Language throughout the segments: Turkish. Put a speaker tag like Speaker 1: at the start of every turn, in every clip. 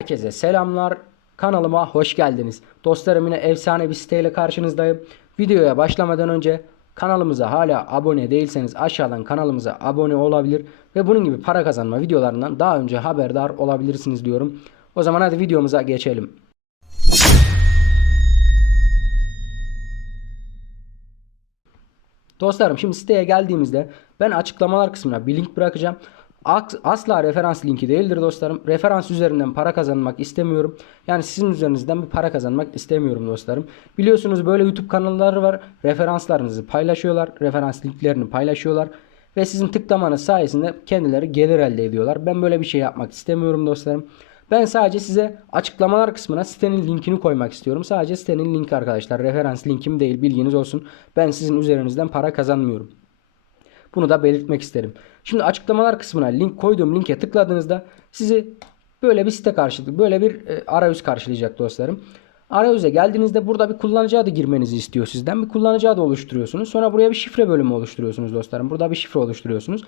Speaker 1: Herkese selamlar. Kanalıma hoş geldiniz. Dostlarım yine efsane bir siteyle karşınızdayım. Videoya başlamadan önce kanalımıza hala abone değilseniz aşağıdan kanalımıza abone olabilir ve bunun gibi para kazanma videolarından daha önce haberdar olabilirsiniz diyorum. O zaman hadi videomuza geçelim. Dostlarım şimdi siteye geldiğimizde ben açıklamalar kısmına bir link bırakacağım. Asla referans linki değildir dostlarım. Referans üzerinden para kazanmak istemiyorum. Yani sizin üzerinizden bir para kazanmak istemiyorum dostlarım. Biliyorsunuz böyle YouTube kanalları var. Referanslarınızı paylaşıyorlar. Referans linklerini paylaşıyorlar. Ve sizin tıklamanız sayesinde kendileri gelir elde ediyorlar. Ben böyle bir şey yapmak istemiyorum dostlarım. Ben sadece size açıklamalar kısmına sitenin linkini koymak istiyorum. Sadece sitenin linki arkadaşlar. Referans linkim değil bilginiz olsun. Ben sizin üzerinizden para kazanmıyorum. Bunu da belirtmek isterim. Şimdi açıklamalar kısmına link koyduğum linke tıkladığınızda sizi böyle bir site karşılayacak. Böyle bir e, arayüz karşılayacak dostlarım. Arayüze geldiğinizde burada bir kullanıcı adı girmenizi istiyor sizden. Bir kullanıcı adı oluşturuyorsunuz. Sonra buraya bir şifre bölümü oluşturuyorsunuz dostlarım. Burada bir şifre oluşturuyorsunuz.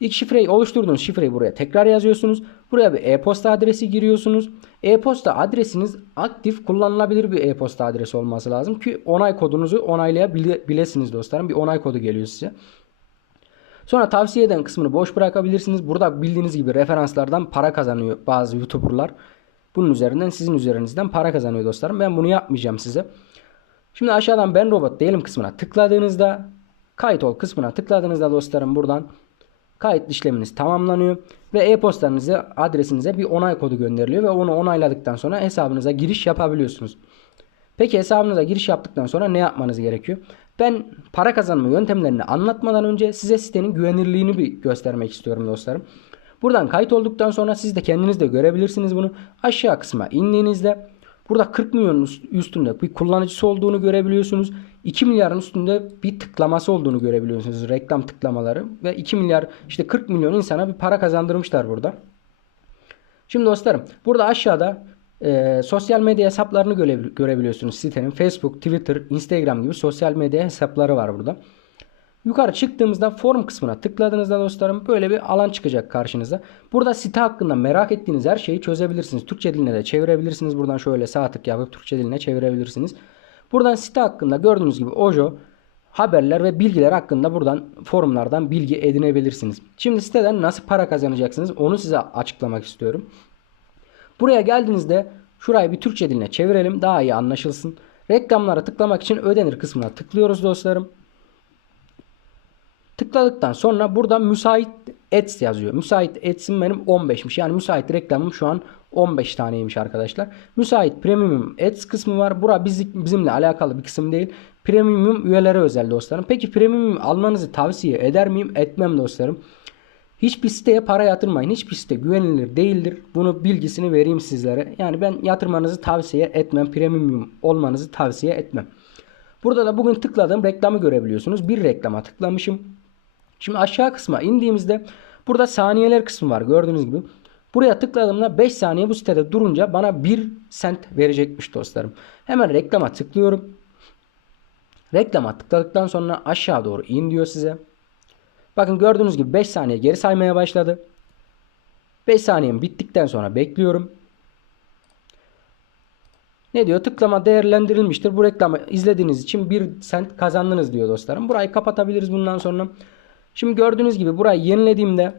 Speaker 1: İlk şifreyi oluşturduğunuz şifreyi buraya tekrar yazıyorsunuz. Buraya bir e-posta adresi giriyorsunuz. E-posta adresiniz aktif kullanılabilir bir e-posta adresi olması lazım ki onay kodunuzu onaylayabilirsiniz dostlarım. Bir onay kodu geliyor size. Sonra tavsiye eden kısmını boş bırakabilirsiniz. Burada bildiğiniz gibi referanslardan para kazanıyor bazı YouTuber'lar. Bunun üzerinden sizin üzerinizden para kazanıyor dostlarım. Ben bunu yapmayacağım size. Şimdi aşağıdan ben robot diyelim kısmına tıkladığınızda kayıt ol kısmına tıkladığınızda dostlarım buradan kayıt işleminiz tamamlanıyor ve e-postanıza adresinize bir onay kodu gönderiliyor ve onu onayladıktan sonra hesabınıza giriş yapabiliyorsunuz. Peki hesabınıza giriş yaptıktan sonra ne yapmanız gerekiyor? Ben para kazanma yöntemlerini anlatmadan önce size sitenin güvenilirliğini bir göstermek istiyorum dostlarım. Buradan kayıt olduktan sonra siz de kendiniz de görebilirsiniz bunu. Aşağı kısma indiğinizde burada 40 milyonun üstünde bir kullanıcısı olduğunu görebiliyorsunuz. 2 milyarın üstünde bir tıklaması olduğunu görebiliyorsunuz. Reklam tıklamaları ve 2 milyar işte 40 milyon insana bir para kazandırmışlar burada. Şimdi dostlarım burada aşağıda e, sosyal medya hesaplarını göre, görebiliyorsunuz sitenin. Facebook, Twitter, Instagram gibi sosyal medya hesapları var burada. Yukarı çıktığımızda form kısmına tıkladığınızda dostlarım böyle bir alan çıkacak karşınıza. Burada site hakkında merak ettiğiniz her şeyi çözebilirsiniz. Türkçe diline de çevirebilirsiniz. Buradan şöyle sağ tık yapıp Türkçe diline çevirebilirsiniz. Buradan site hakkında gördüğünüz gibi Ojo haberler ve bilgiler hakkında buradan forumlardan bilgi edinebilirsiniz. Şimdi siteden nasıl para kazanacaksınız onu size açıklamak istiyorum. Buraya geldiğinizde şurayı bir Türkçe diline çevirelim daha iyi anlaşılsın. Reklamlara tıklamak için ödenir kısmına tıklıyoruz dostlarım. Tıkladıktan sonra burada müsait ads yazıyor. Müsait ads'im benim 15'miş. Yani müsait reklamım şu an 15 taneymiş arkadaşlar. Müsait premium ads kısmı var. Bura bizimle alakalı bir kısım değil. Premium üyelere özel dostlarım. Peki premium almanızı tavsiye eder miyim? Etmem dostlarım. Hiçbir siteye para yatırmayın. Hiçbir site güvenilir değildir. Bunu bilgisini vereyim sizlere. Yani ben yatırmanızı tavsiye etmem. Premium olmanızı tavsiye etmem. Burada da bugün tıkladığım reklamı görebiliyorsunuz. Bir reklama tıklamışım. Şimdi aşağı kısma indiğimizde burada saniyeler kısmı var gördüğünüz gibi. Buraya tıkladığımda 5 saniye bu sitede durunca bana 1 sent verecekmiş dostlarım. Hemen reklama tıklıyorum. Reklama tıkladıktan sonra aşağı doğru in diyor size. Bakın gördüğünüz gibi 5 saniye geri saymaya başladı. 5 saniyem bittikten sonra bekliyorum. Ne diyor? Tıklama değerlendirilmiştir. Bu reklamı izlediğiniz için 1 sent kazandınız diyor dostlarım. Burayı kapatabiliriz bundan sonra. Şimdi gördüğünüz gibi burayı yenilediğimde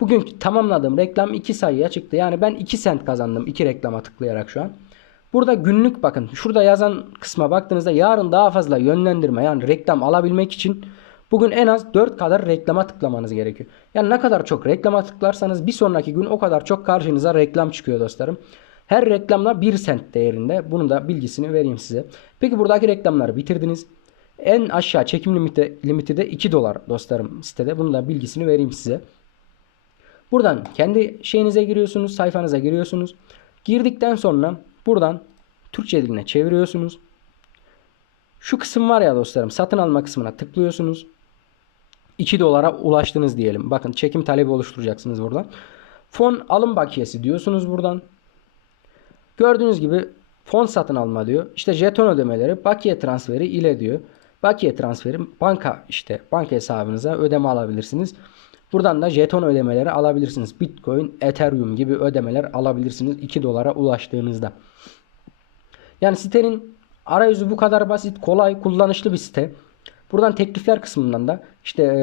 Speaker 1: bugünkü tamamladığım reklam 2 sayıya çıktı. Yani ben 2 sent kazandım 2 reklama tıklayarak şu an. Burada günlük bakın şurada yazan kısma baktığınızda yarın daha fazla yönlendirme yani reklam alabilmek için bugün en az 4 kadar reklama tıklamanız gerekiyor. Yani ne kadar çok reklama tıklarsanız bir sonraki gün o kadar çok karşınıza reklam çıkıyor dostlarım. Her reklamla 1 sent değerinde. Bunun da bilgisini vereyim size. Peki buradaki reklamları bitirdiniz. En aşağı çekim limiti, limiti de 2 dolar dostlarım sitede. Bunun da bilgisini vereyim size. Buradan kendi şeyinize giriyorsunuz. Sayfanıza giriyorsunuz. Girdikten sonra buradan Türkçe diline çeviriyorsunuz. Şu kısım var ya dostlarım satın alma kısmına tıklıyorsunuz. 2 dolara ulaştınız diyelim. Bakın çekim talebi oluşturacaksınız buradan. Fon alım bakiyesi diyorsunuz buradan. Gördüğünüz gibi fon satın alma diyor. İşte jeton ödemeleri bakiye transferi ile diyor. Bakiye transferi banka işte banka hesabınıza ödeme alabilirsiniz. Buradan da jeton ödemeleri alabilirsiniz. Bitcoin, Ethereum gibi ödemeler alabilirsiniz 2 dolara ulaştığınızda. Yani sitenin arayüzü bu kadar basit, kolay, kullanışlı bir site. Buradan teklifler kısmından da işte e,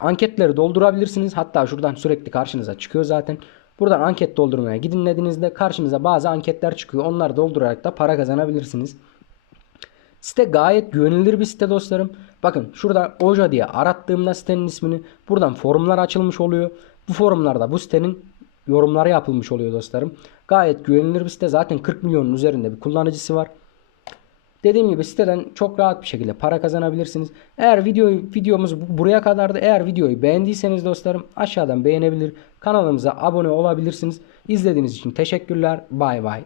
Speaker 1: anketleri doldurabilirsiniz. Hatta şuradan sürekli karşınıza çıkıyor zaten. Buradan anket doldurmaya gidin dediğinizde karşınıza bazı anketler çıkıyor. Onları doldurarak da para kazanabilirsiniz. Site gayet güvenilir bir site dostlarım. Bakın şurada Oja diye arattığımda sitenin ismini buradan forumlar açılmış oluyor. Bu forumlarda bu sitenin yorumları yapılmış oluyor dostlarım. Gayet güvenilir bir site. Zaten 40 milyonun üzerinde bir kullanıcısı var. Dediğim gibi siteden çok rahat bir şekilde para kazanabilirsiniz. Eğer videoyu videomuz bu- buraya kadardı. Eğer videoyu beğendiyseniz dostlarım aşağıdan beğenebilir. Kanalımıza abone olabilirsiniz. İzlediğiniz için teşekkürler. Bay bay.